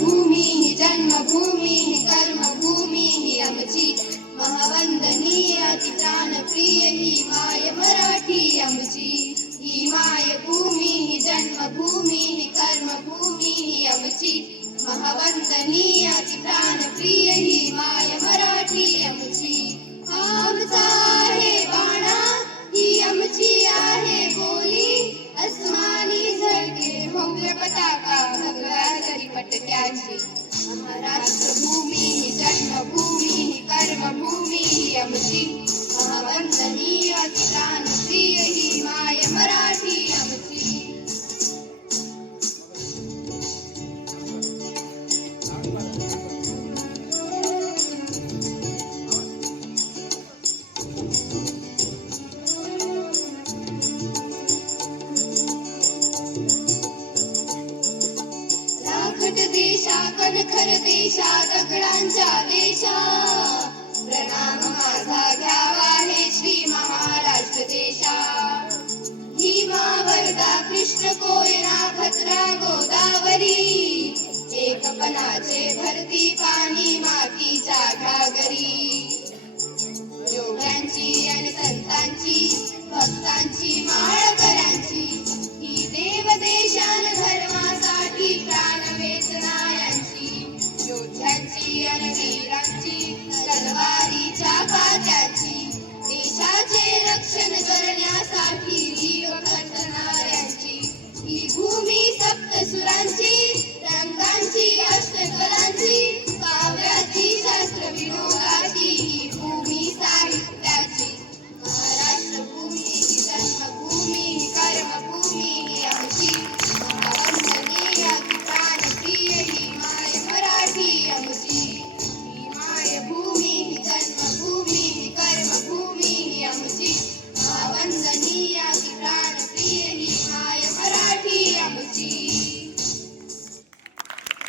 भूमी ही जन्मभूमी ही कर्मभूमी ही आमची महावंदनीय अति प्राणप्रिय ही माय मराठी आमची ही माय भूमी ही जन्मभूमी ही कर्मभूमी ही आमची महावंदनीय अति प्राणप्रिय ही माय मराठी आमची आमचा आहे बाणा ही आमची आहे बोली अस्मानी झळके भव्य पताका भगव्या जरी पटक्याची महाराष्ट्र भूमी ही जन्मभूमी ही कर्मभूमी ही आमची महावंदनीय अति प्राणप्रिय ही माय मराठी आमची देशा कणखर देशा दगडांच्या देशा प्रणाम माझा घ्यावा हे श्री महाराष्ट्र देशा भीमा वर्धा कृष्ण कोयना भद्रा गोदावरी एकपणाचे भरती पाणी मातीच्या घागरी योग्यांची आणि संतांची भक्तांची माळकऱ्यांची ही देव देशान धर्मासाठी